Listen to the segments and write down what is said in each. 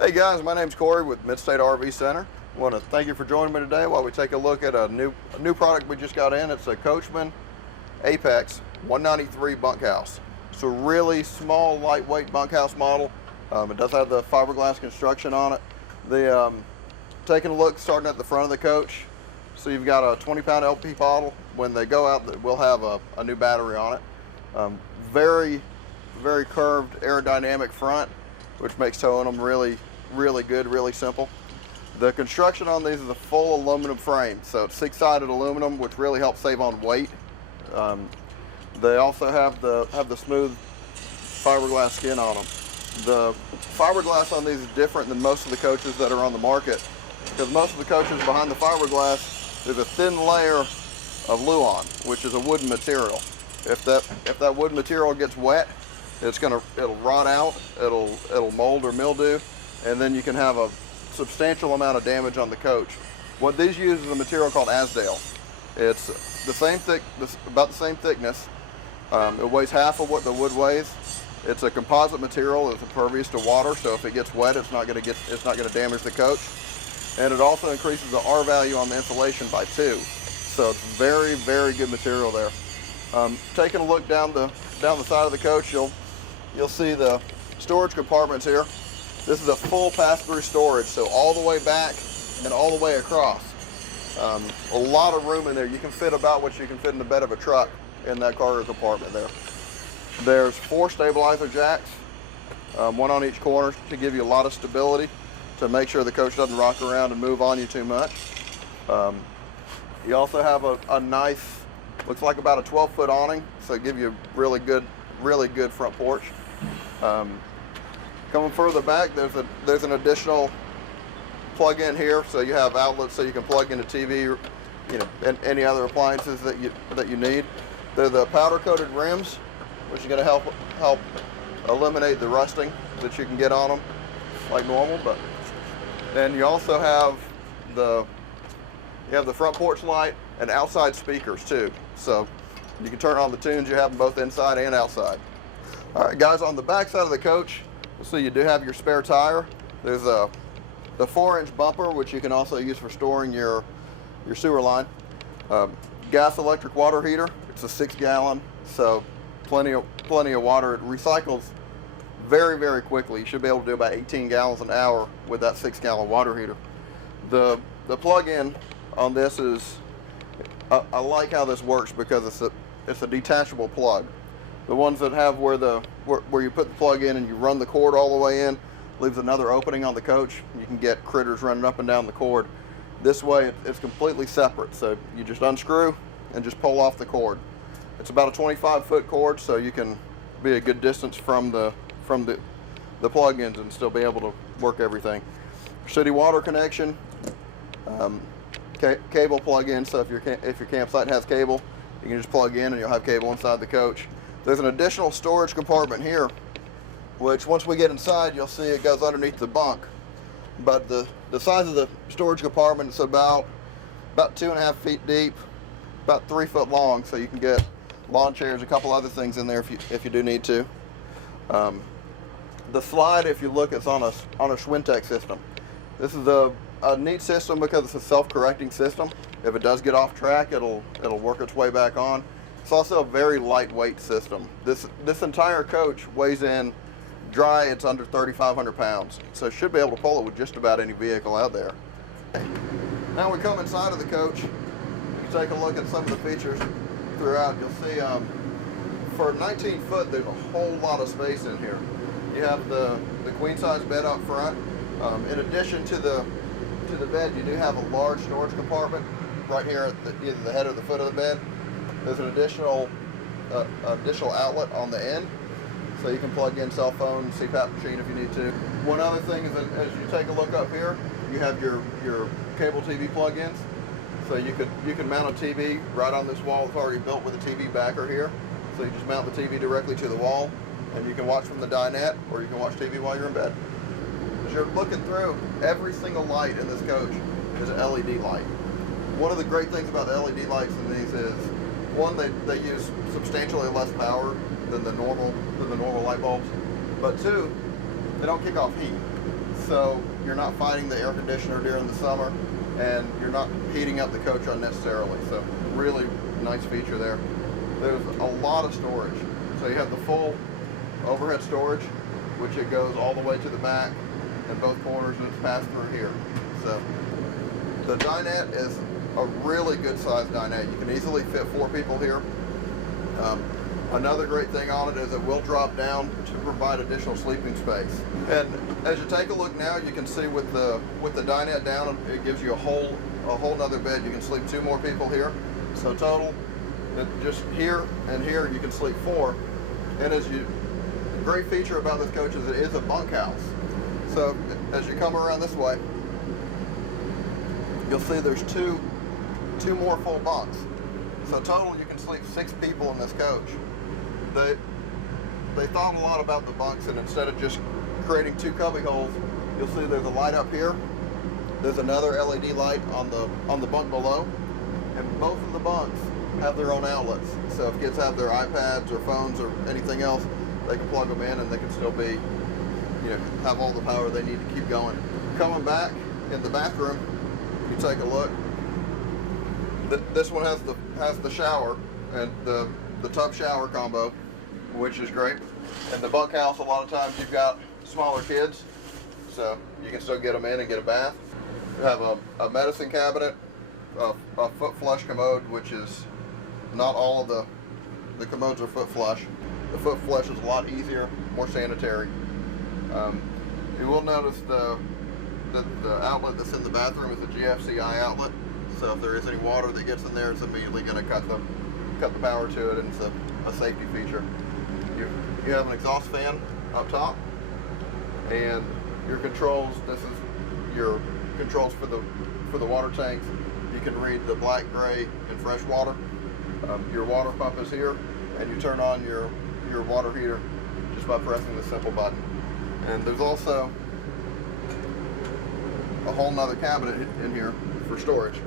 Hey guys, my name's Corey with Midstate RV Center. I want to thank you for joining me today while we take a look at a new product we just got in. It's a Coachmen Apex 193 bunkhouse. It's a really small, lightweight bunkhouse model. It does have the fiberglass construction on it. Taking a look, starting at the front of the coach. So you've got a 20-pound LP bottle. When they go out, we'll have a new battery on it. Very curved aerodynamic front, which makes towing them really good, really simple. The construction on these is a full aluminum frame, so it's six-sided aluminum, which really helps save on weight. They also have the smooth fiberglass skin on them. The fiberglass on these is different than most of the coaches that are on the market, because most of the coaches behind the fiberglass, there's a thin layer of Luan, which is a wooden material. If that wooden material gets wet, it'll rot out, it'll mold or mildew, and then you can have a substantial amount of damage on the coach. What these use is a material called Asdale. It's about the same thickness. It weighs half of what the wood weighs. It's a composite material. It's impervious to water, so if it gets wet, it's not going to damage the coach. And it also increases the R value on the insulation by 2. So it's very good material there. Taking a look down the side of the coach, you'll see the storage compartments here. This is a full pass-through storage, so all the way back and all the way across. A lot of room in there. You can fit about what you can fit in the bed of a truck in that cargo compartment there. There's 4 stabilizer jacks, one on each corner to give you a lot of stability, to make sure the coach doesn't rock around and move on you too much. You also have a nice, looks like about a 12-foot awning, so it gives you a really good front porch. Coming further back, there's an additional plug-in here, so you have outlets so you can plug into TV, or, and any other appliances that you need. They're the powder-coated rims, which is going to help eliminate the rusting that you can get on them like normal. But then you also have the front porch light and outside speakers too, so you can turn on the tunes. You have them both inside and outside. All right, guys, on the back side of the coach, so you do have your spare tire. There's the 4-inch bumper, which you can also use for storing your sewer line. Gas electric water heater. It's a 6-gallon, so plenty of water. It recycles very quickly. You should be able to do about 18 gallons an hour with that 6-gallon water heater. The plug-in on this is, I like how this works because it's a detachable plug. The ones that have where you put the plug in and you run the cord all the way in, leaves another opening on the coach. You can get critters running up and down the cord. This way it's completely separate, so you just unscrew and just pull off the cord. It's about a 25-foot cord, so you can be a good distance from the plug-ins and still be able to work everything. City water connection, cable plug-in, so if your campsite has cable, you can just plug in and you'll have cable inside the coach. There's an additional storage compartment here, which once we get inside, you'll see it goes underneath the bunk. But the size of the storage compartment is about 2.5 feet deep, about 3 foot long, so you can get lawn chairs, a couple other things in there if you do need to. The slide, if you look, it's on a Schwintek system. This is a neat system because it's a self-correcting system. If it does get off track, it'll work its way back on. It's also a very lightweight system. This entire coach weighs in dry, it's under 3,500 pounds. So it should be able to pull it with just about any vehicle out there. Now we come inside of the coach. You can take a look at some of the features throughout. You'll see for 19 foot, there's a whole lot of space in here. You have the queen size bed up front. In addition to the bed, you do have a large storage compartment right here at either the head or the foot of the bed. There's an additional outlet on the end, so you can plug in cell phone, CPAP machine if you need to. One other thing is that as you take a look up here, you have your cable TV plug-ins. So you can mount a TV right on this wall. It's already built with a TV backer here. So you just mount the TV directly to the wall, and you can watch from the dinette, or you can watch TV while you're in bed. As you're looking through, every single light in this coach is an LED light. One of the great things about the LED lights in these is, one, they use substantially less power than the normal light bulbs, but two, they don't kick off heat. so you're not fighting the air conditioner during the summer, and you're not heating up the coach unnecessarily. So really nice feature there. There's a lot of storage. So you have the full overhead storage, which it goes all the way to the back and both corners, and it's passed through here. So the dinette is a really good sized dinette. You can easily fit 4 people here. Another great thing on it is it will drop down to provide additional sleeping space. And as you take a look now, you can see with the dinette down, it gives you a whole nother bed. You can sleep 2 more people here. So total, just here and here, you can sleep 4. And great feature about this coach is it is a bunkhouse. So as you come around this way, you'll see there's two more full bunks. So total, you can sleep 6 people in this coach. They thought a lot about the bunks, and instead of just creating 2 cubby holes, you'll see there's a light up here. There's another LED light on the bunk below, and both of the bunks have their own outlets. So if kids have their iPads or phones or anything else, they can plug them in, and they can still be, have all the power they need to keep going. Coming back in the bathroom, you take a look. This one has the shower and the tub shower combo, which is great. In the bunkhouse, a lot of times you've got smaller kids, so you can still get them in and get a bath. You have a medicine cabinet, a foot flush commode, which is not all of the commodes are foot flush. The foot flush is a lot easier, more sanitary. You will notice the outlet that's in the bathroom is a GFCI outlet. So if there is any water that gets in there, it's immediately going to cut the power to it, and it's a safety feature. You have an exhaust fan up top, and your controls. This is your controls for the water tanks. You can read the black, gray, and fresh water. Your water pump is here, and you turn on your water heater just by pressing the simple button. And there's also a whole nother cabinet in here for storage.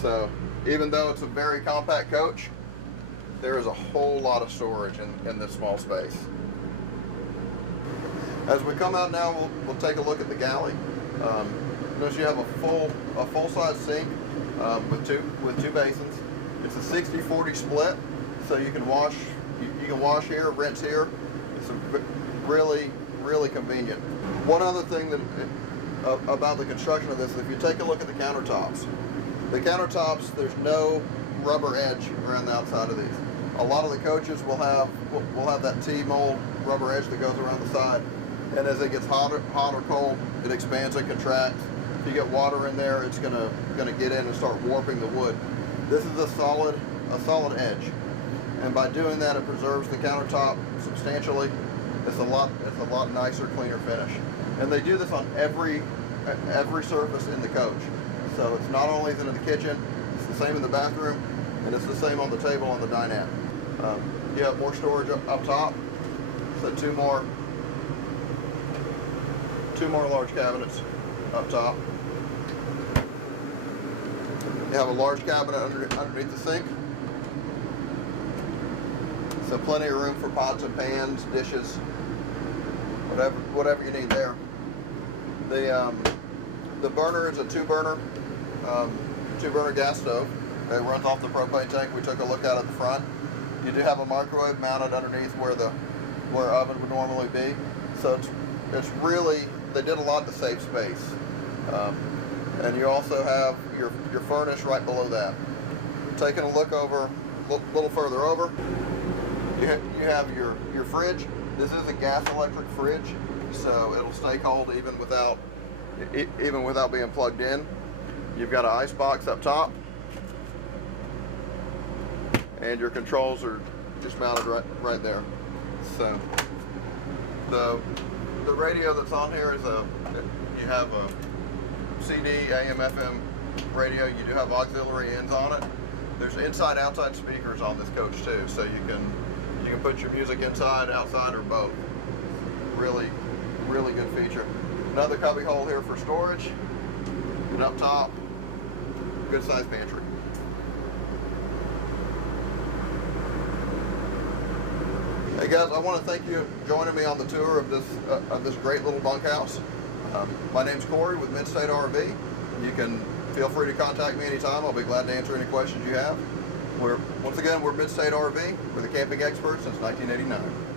So even though it's a very compact coach, there is a whole lot of storage in this small space. As we come out now, we'll take a look at the galley. Notice you have a full-size sink with two basins. It's a 60-40 split, so you can wash here, rinse here. It's really convenient. One other thing about the construction of this, if you take a look at the countertops, there's no rubber edge around the outside of these. A lot of the coaches will have that T-mold rubber edge that goes around the side, and as it gets hot or cold, it expands and contracts. If you get water in there, it's gonna get in and start warping the wood. This is a solid edge, and by doing that, it preserves the countertop substantially. It's a lot nicer, cleaner finish. And they do this on every surface in the coach. So it's not only in the kitchen, it's the same in the bathroom, and it's the same on the table on the dinette. You have more storage up top, so two more large cabinets up top. You have a large cabinet underneath the sink, so plenty of room for pots and pans, dishes, whatever you need there. The burner is a two-burner gas stove. It runs off the propane tank. We took a look at the front. You do have a microwave mounted underneath where oven would normally be. So it's really, they did a lot to save space. And you also have your furnace right below that. Taking a look over, a little further over, you have your fridge. This is a gas electric fridge, so it'll stay cold even without being plugged in. You've got an ice box up top, and your controls are just mounted right there. So the radio that's on here is you have a CD, AM, FM radio. You do have auxiliary ends on it. There's inside, outside speakers on this coach too, so you can put your music inside, outside, or both. Really good feature. Another cubby hole here for storage, and up top, good sized pantry. Hey guys, I want to thank you for joining me on the tour of this great little bunkhouse. My name's Corey with Midstate RV. You can feel free to contact me anytime. I'll be glad to answer any questions you have. Once again, we're Midstate RV. We're the camping experts since 1989.